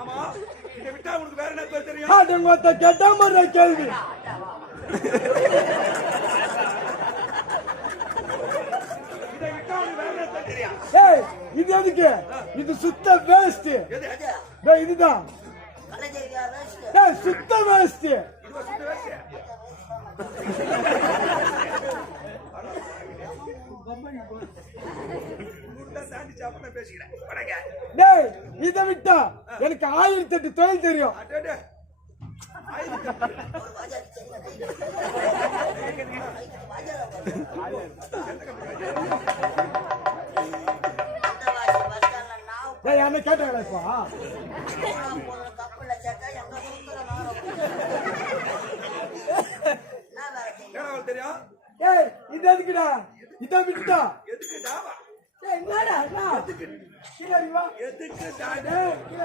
ஆமா, இதை விட்டா உனக்கு வேற என்ன பேர் தெரியும்? ஆட்டங்கொத்த கேட்டா மாதிரி கேள்வி. இதை விட்டா உனக்கு வேற என்ன பேர் தெரியும்? ஏய், இது எதுக்கு? இது சுத்த வேஸ்ட். இதுதான் சுத்த வேஸ்ட். இதை விட்டா எனக்கு 1008 தொழில் தெரியும். என்ன கேட்டாங்களா தெரியும்? இது எதுக்குடா? இதை விட்டா எதுக்கு என்னடா